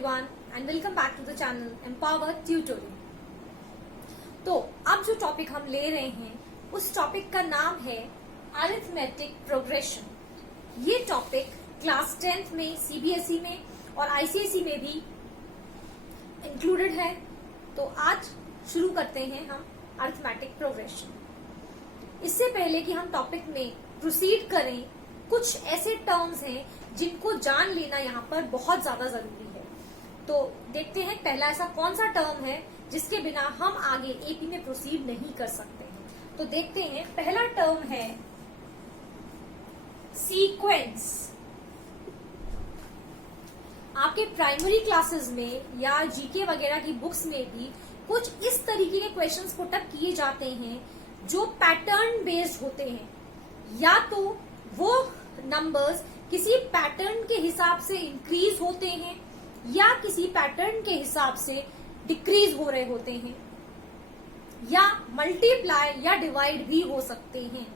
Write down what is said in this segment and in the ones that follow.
everyone and welcome back to the channel Empower Tutoring। तो अब जो टॉपिक हम ले रहे हैं उस टॉपिक का नाम है अरिथमेटिक प्रोग्रेशन। ये टॉपिक क्लास 10th में सीबीएसई में और आईसीएसई में भी इंक्लूडेड है। तो आज शुरू करते हैं हम अरिथमेटिक प्रोग्रेशन। इससे पहले कि हम टॉपिक में प्रोसीड करें, कुछ ऐसे टर्म्स हैं जिनको जान लेना यहाँ पर बहुत ज्यादा जरूरी है। तो देखते हैं पहला ऐसा कौन सा टर्म है जिसके बिना हम आगे एपी में प्रोसीड नहीं कर सकते हैं। तो देखते हैं, पहला टर्म है सीक्वेंस। आपके प्राइमरी क्लासेस में या जीके वगैरह की बुक्स में भी कुछ इस तरीके के क्वेश्चंस पुट अप किए जाते हैं जो पैटर्न बेस्ड होते हैं। या तो वो नंबर्स किसी पैटर्न के हिसाब से इंक्रीज होते हैं या किसी पैटर्न के हिसाब से डिक्रीज हो रहे होते हैं, या मल्टीप्लाई या डिवाइड भी हो सकते हैं।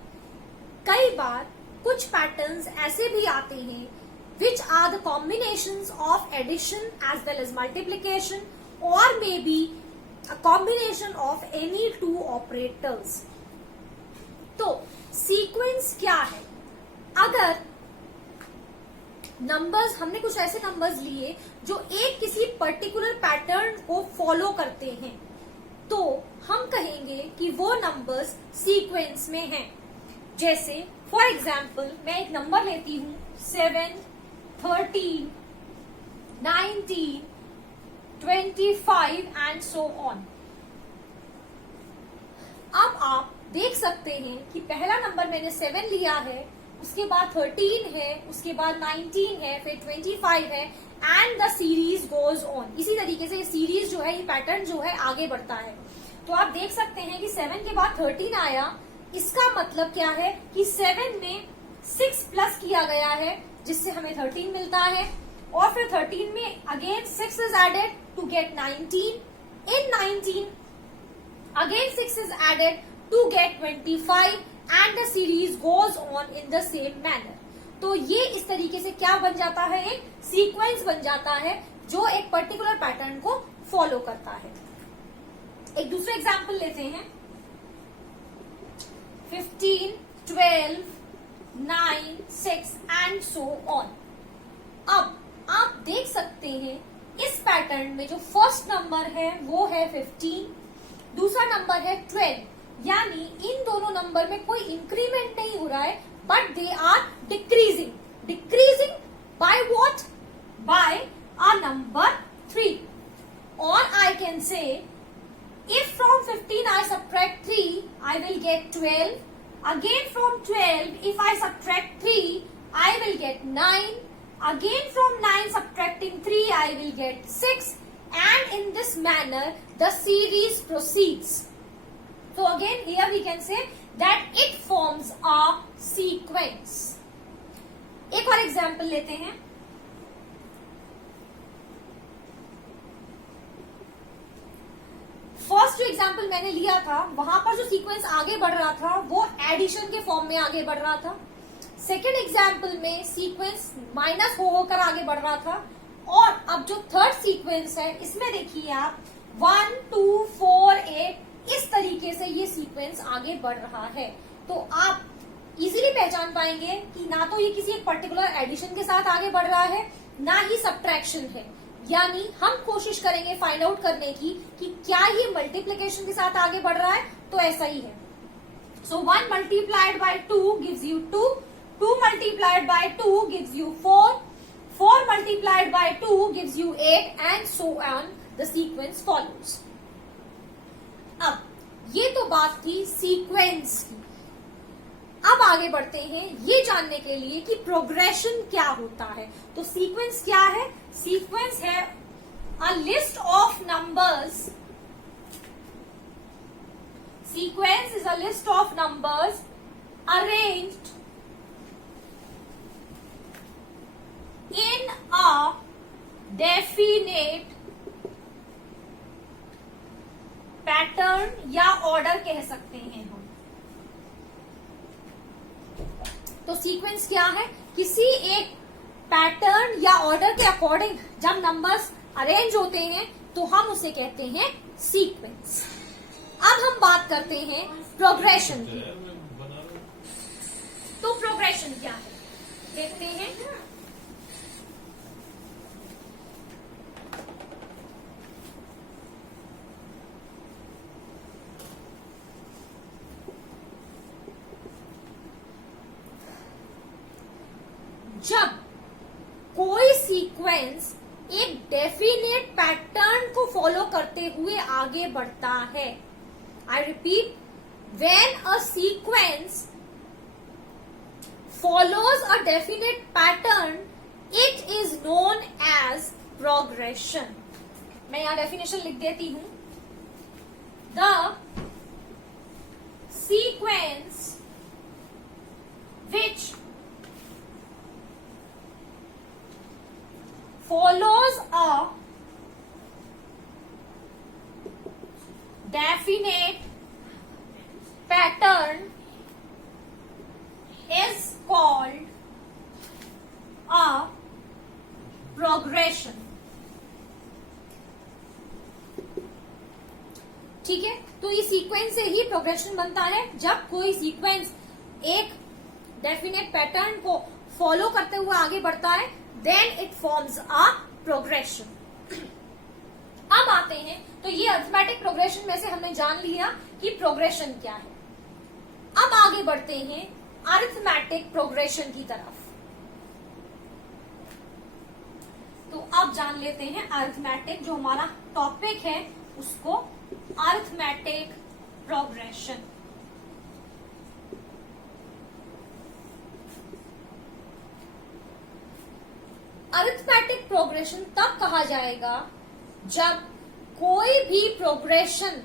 कई बार कुछ पैटर्न्स ऐसे भी आते हैं which are the combinations of addition as well as multiplication or may be a combination of any two operators. तो सीक्वेंस क्या है? अगर नंबर्स, हमने कुछ ऐसे नंबर्स लिए जो एक किसी पर्टिकुलर पैटर्न को फॉलो करते हैं, तो हम कहेंगे कि वो नंबर्स सीक्वेंस में हैं। जैसे फॉर एग्जाम्पल मैं एक नंबर लेती हूं 7, 13, 19, 25 एंड सो ऑन। अब आप देख सकते हैं कि पहला नंबर मैंने 7 लिया है, उसके बाद 13 है, उसके बाद 19 है, फिर 25 है and the series goes on. इसी तरीके से ये सीरीज जो है, ये पैटर्न जो है आगे बढ़ता है। तो आप देख सकते हैं कि 7 के बाद 13 आया। इसका मतलब क्या है कि 7 में 6 प्लस किया गया है जिससे हमें 13 मिलता है, और फिर 13 में again 6 is added to get 19। In 19 again 6 is added to get 25 and the series goes on in the same manner। तो ये इस तरीके से क्या बन जाता है? एक सीक्वेंस बन जाता है जो एक पर्टिकुलर पैटर्न को फॉलो करता है। एक दूसरा एग्जांपल लेते हैं, 15, 12, 9, 6 एंड सो ऑन। अब आप देख सकते हैं इस पैटर्न में जो फर्स्ट नंबर है वो है 15, दूसरा नंबर है 12, यानी इन दोनों नंबर में कोई इंक्रीमेंट नहीं हो रहा है, but they are decreasing. Decreasing by what? By a number 3। और I can say if from 15 I subtract 3 I will get 12, again from 12 if I subtract 3 I will get 9, again from 9 subtracting 3 I will get 6 and in this manner the series proceeds। So again here we can say that it forms a sequence। एक और example लेते हैं, first जो example मैंने लिया था वहां पर जो सीक्वेंस आगे बढ़ रहा था वो एडिशन के फॉर्म में आगे बढ़ रहा था। सेकेंड एग्जाम्पल में सीक्वेंस माइनस होकर आगे बढ़ रहा था। और अब जो थर्ड सीक्वेंस है इसमें देखिए आप 1, 2, 4, 8 इस तरीके से ये सीक्वेंस आगे बढ़ रहा है। तो आप इजीली पहचान पाएंगे कि ना तो ये किसी एक पर्टिकुलर एडिशन के साथ आगे बढ़ रहा है, ना ही सब्ट्रैक्शन है। यानी हम कोशिश करेंगे फाइंड आउट करने की कि क्या ये मल्टीप्लिकेशन के साथ आगे बढ़ रहा है, तो ऐसा ही है। सो 1 multiplied by 2 gives you 2, 2 multiplied by 2 gives you 4, 4 multiplied by 2 gives you 8 and so on the sequence follows. अब ये तो बात थी सीक्वेंस की। अब आगे बढ़ते हैं ये जानने के लिए कि प्रोग्रेशन क्या होता है। तो सीक्वेंस क्या है? सीक्वेंस है a list of numbers. Sequence is a list of numbers arranged in a definite pattern या ऑर्डर कह सकते हैं हम। तो सीक्वेंस क्या है? किसी एक पैटर्न या ऑर्डर के अकॉर्डिंग जब नंबर्स अरेंज होते हैं तो हम उसे कहते हैं सीक्वेंस। अब हम बात करते हैं प्रोग्रेशन की। तो प्रोग्रेशन क्या है देखते हैं। जब कोई सीक्वेंस एक डेफिनेट पैटर्न को फॉलो करते हुए आगे बढ़ता है, I repeat, when a sequence follows a definite pattern, it is known as progression. मैं यहां डेफिनेशन लिख देती हूं। The sequence which follows a definite pattern is called a progression। ठीक है, तो ये सीक्वेंस से ही प्रोग्रेशन बनता है। जब कोई सीक्वेंस एक डेफिनेट पैटर्न को फॉलो करते हुए आगे बढ़ता है, then it forms a progression. अब आते हैं, तो ये अरिथमेटिक प्रोग्रेशन में से हमने जान लिया कि प्रोग्रेशन क्या है। अब आगे बढ़ते हैं अरिथमेटिक प्रोग्रेशन की तरफ। तो अब जान लेते हैं अरिथमेटिक, जो हमारा टॉपिक है उसको, अरिथमेटिक प्रोग्रेशन। अरिथमेटिक प्रोग्रेशन तब कहा जाएगा जब कोई भी प्रोग्रेशन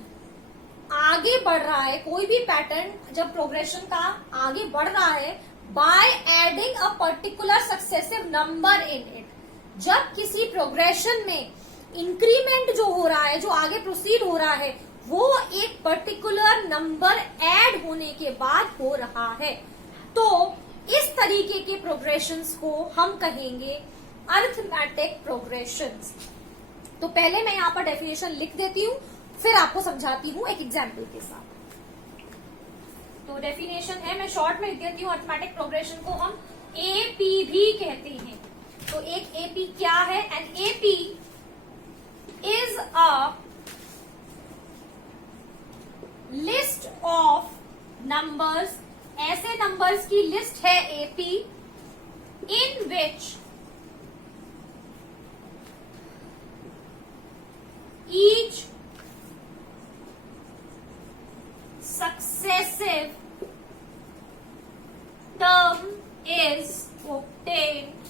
आगे बढ़ रहा है, कोई भी पैटर्न जब प्रोग्रेशन का आगे बढ़ रहा है by adding a particular successive number in it. जब किसी प्रोग्रेशन में इंक्रीमेंट जो हो रहा है, जो आगे प्रोसीड हो रहा है, वो एक पर्टिकुलर नंबर ऐड होने के बाद हो रहा है, तो इस तरीके के प्रोग्रेशंस को हम कहेंगे अरिथमेटिक प्रोग्रेशंस। तो पहले मैं यहाँ पर डेफिनेशन लिख देती हूँ, फिर आपको समझाती हूँ एक एग्जाम्पल के साथ। तो डेफिनेशन है, मैं शॉर्ट में लिख देती हूँ। अरिथमेटिक प्रोग्रेशन को हम एपी भी कहते हैं। तो एक एपी क्या है? An AP is a list of numbers, ऐसे नंबर्स की लिस्ट है AP, in which each successive term is obtained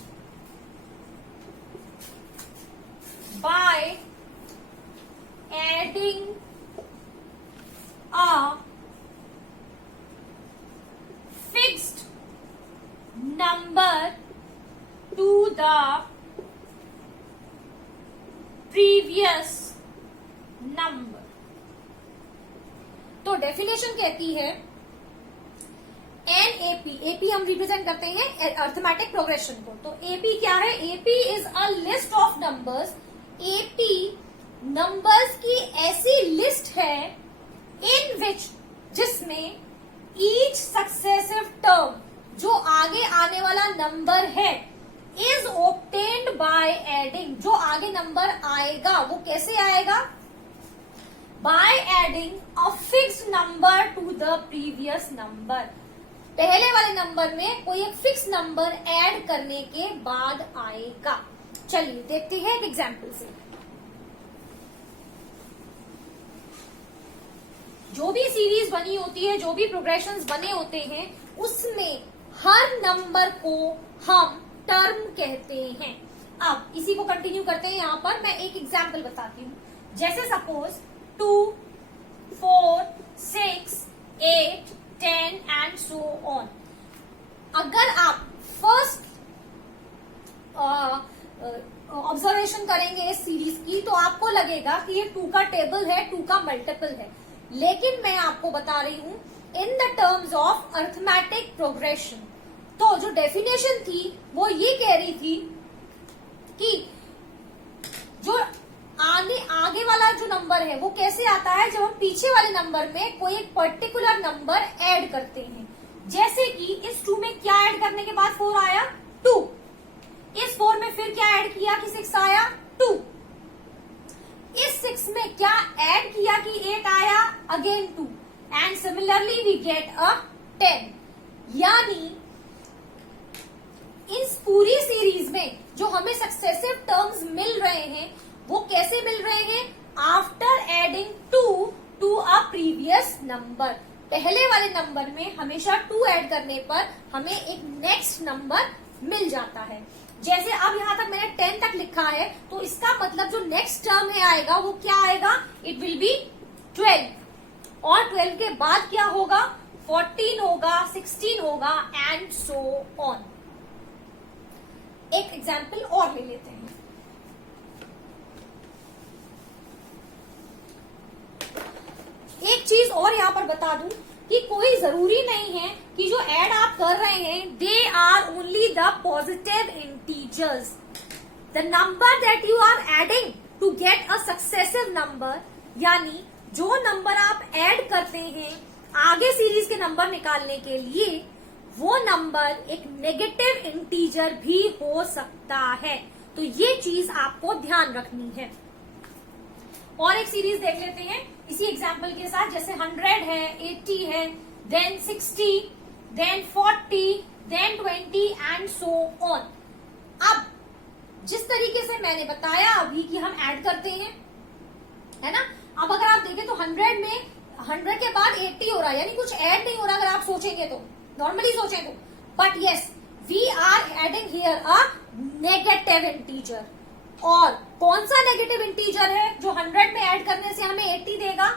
by adding a fixed number to the previous number. तो डेफिनेशन कहती है एन एपी, एपी हम represent करते हैं arithmetic progression को। तो एपी क्या है? AP is a list of numbers. AP numbers की ऐसी लिस्ट है इन विच, जिसमें ईच सक्सेसिव टर्म, जो आगे आने वाला नंबर है, इज ऑब्टेन्ड बाय एडिंग, जो आगे नंबर आएगा वो कैसे आएगा? by adding a fixed number to the previous number। पहले वाले नंबर में कोई एक फिक्स नंबर ऐड करने के बाद आएगा। चलिए देखते हैं एक एग्जाम्पल से। जो भी सीरीज बनी होती है, जो भी प्रोग्रेशंस बने होते हैं, उसमें हर नंबर को हम टर्म कहते हैं। अब इसी को कंटिन्यू करते हैं। यहां पर मैं एक एग्जाम्पल बताती हूँ। जैसे सपोज 2, 4, 6, 8, 10 एंड सो ऑन। अगर आप फर्स्ट ऑब्जर्वेशन करेंगे इस सीरीज की, तो आपको लगेगा कि ये 2 का टेबल है, 2 का मल्टीपल है। लेकिन मैं आपको बता रही हूं in the terms of arithmetic progression. तो जो डेफिनेशन थी वो ये कह रही थी कि जो आगे वाला जो नंबर है वो कैसे आता है, जब हम पीछे वाले नंबर में कोई एक पर्टिकुलर नंबर ऐड करते हैं। जैसे कि इस 2 में क्या ऐड करने के बाद 4 आया, 2। इस 4 में फिर क्या ऐड किया कि 6 आया, 2। इस 6 में क्या ऐड किया कि 8 आया, again 2। And similarly we get a 10। यानी इस पूरी सीरीज में जो हमें सक्सेसिव टर्म्स मिल रहे हैं वो कैसे मिल रहे हैं, after adding 2 to a previous number. पहले वाले नंबर में हमेशा 2 ऐड करने पर हमें एक नेक्स्ट नंबर मिल जाता है। जैसे अब यहां तक मैंने 10 तक लिखा है, तो इसका मतलब जो नेक्स्ट टर्म है आएगा वो क्या आएगा, इट विल बी 12। और 12 के बाद क्या होगा, 14 होगा, 16 होगा एंड सो ऑन। एक एग्जाम्पल और ले लेते हैं। एक चीज और यहां पर बता दूं कि कोई जरूरी नहीं है कि जो ऐड आप कर रहे हैं they are only the positive integers. The number that you are adding to get a successive number, यानी जो नंबर आप ऐड करते हैं आगे सीरीज के नंबर निकालने के लिए, वो नंबर एक नेगेटिव इंटीजर भी हो सकता है। तो ये चीज आपको ध्यान रखनी है। और एक सीरीज देख लेते हैं इसी एग्जाम्पल के साथ। जैसे 100 है, 80 है, then 60, then 40, then 20 and so on. अब जिस तरीके से मैंने बताया अभी कि हम ऐड करते हैं, है ना। अब अगर आप देखें तो 100 में 100 के बाद 80 हो रहा है, यानी कुछ ऐड नहीं हो रहा अगर आप सोचेंगे तो, नॉर्मली सोचें तो। But yes, we are adding here a negative integer. और कौन सा नेगेटिव इंटीजर है जो 100 में ऐड करने से हमें 80 देगा,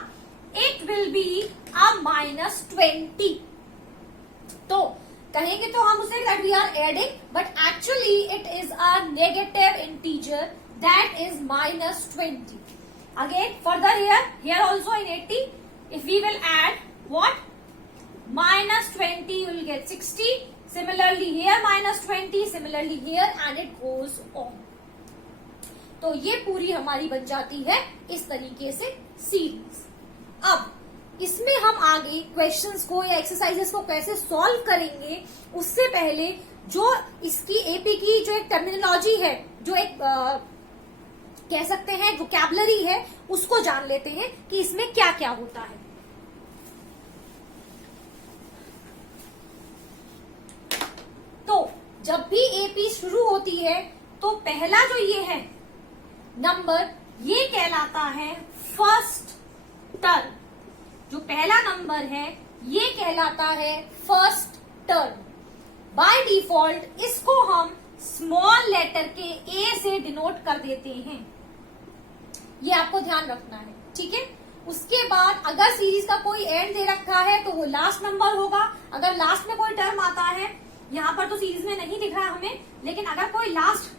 इट विल बी अ -20। तो कहेंगे तो हम उसे that we are adding, but actually it is a negative integer that is -20। Again further here also in 80, if we will add what, -20 you will get 60, similarly here -20, similarly here, and it goes on। तो ये पूरी हमारी बन जाती है इस तरीके से सीरीज। अब इसमें हम आगे क्वेश्चंस को या एक्सरसाइजेस को कैसे सॉल्व करेंगे, उससे पहले जो इसकी एपी की जो एक टर्मिनोलॉजी है, जो एक कह सकते हैं वोकैबुलरी है, उसको जान लेते हैं कि इसमें क्या क्या होता है। तो जब भी एपी शुरू होती है तो पहला जो ये है नंबर, ये कहलाता है फर्स्ट टर्म। जो पहला नंबर है ये कहलाता है फर्स्ट टर्म। बाय डिफॉल्ट इसको हम स्मॉल लेटर के ए से डिनोट कर देते हैं, ये आपको ध्यान रखना है, ठीक है। उसके बाद अगर सीरीज का कोई एंड दे रखा है तो वो लास्ट नंबर होगा। अगर लास्ट में कोई टर्म आता है, यहाँ पर तो सीरीज में नहीं दिख रहा हमें, लेकिन अगर कोई लास्ट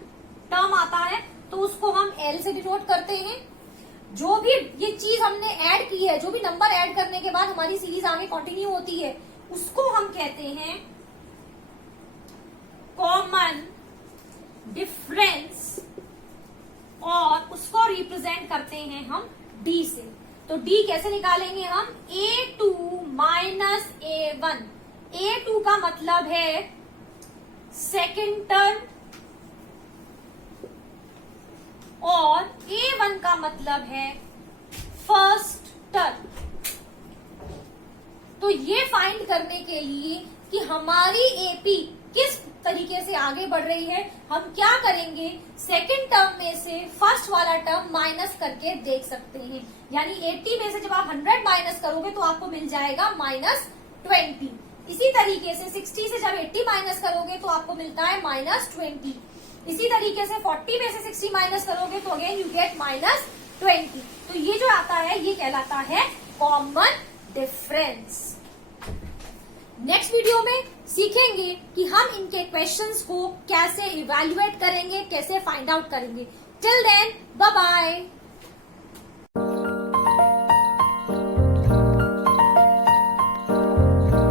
टर्म आता है तो उसको हम एल से डिनोट करते हैं। जो भी ये चीज हमने ऐड की है, जो भी नंबर ऐड करने के बाद हमारी सीरीज आगे कंटिन्यू होती है, उसको हम कहते हैं कॉमन डिफरेंस, और उसको रिप्रेजेंट करते हैं हम डी से। तो डी कैसे निकालेंगे हम, A2 माइनस A1। A2 का मतलब है सेकेंड टर्म और A1 का मतलब है फर्स्ट टर्म। तो ये फाइंड करने के लिए कि हमारी एपी किस तरीके से आगे बढ़ रही है, हम क्या करेंगे, सेकंड टर्म में से फर्स्ट वाला टर्म माइनस करके देख सकते हैं। यानी 80 में से जब आप 100 माइनस करोगे तो आपको मिल जाएगा -20। इसी तरीके से 60 से जब 80 माइनस करोगे तो आपको मिलता है -20। इसी तरीके से 40 में से 60 माइनस करोगे तो अगेन यू गेट -20। तो ये जो आता है ये कहलाता है कॉमन डिफरेंस। नेक्स्ट वीडियो में सीखेंगे कि हम इनके क्वेश्चंस को कैसे इवैल्यूएट करेंगे, कैसे फाइंड आउट करेंगे। Till then bye bye.